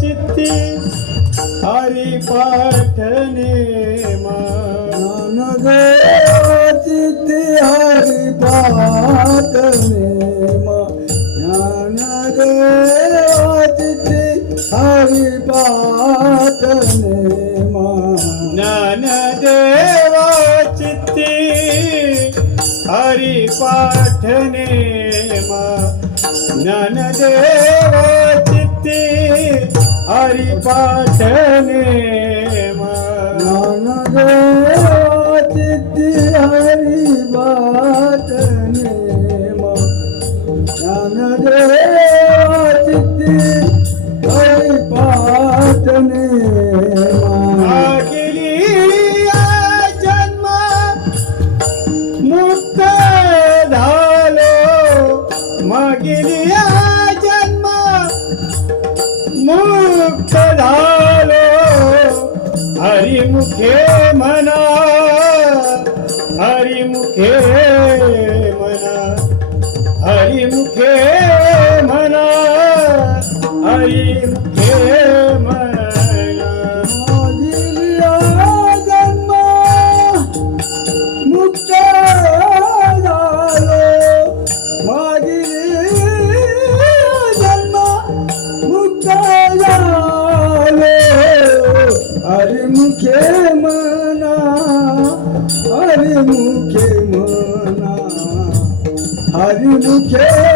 चित्ती हरि पाठने मन। चित्ती हरि पठने ज्ञान चित्ती हरि पठने ज्ञान देवा चित्ती हरि पठने ज्ञान देवा તારી પાઠને નાનદ हरिमुखे म्हणा हरिमुखे you care.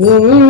कोण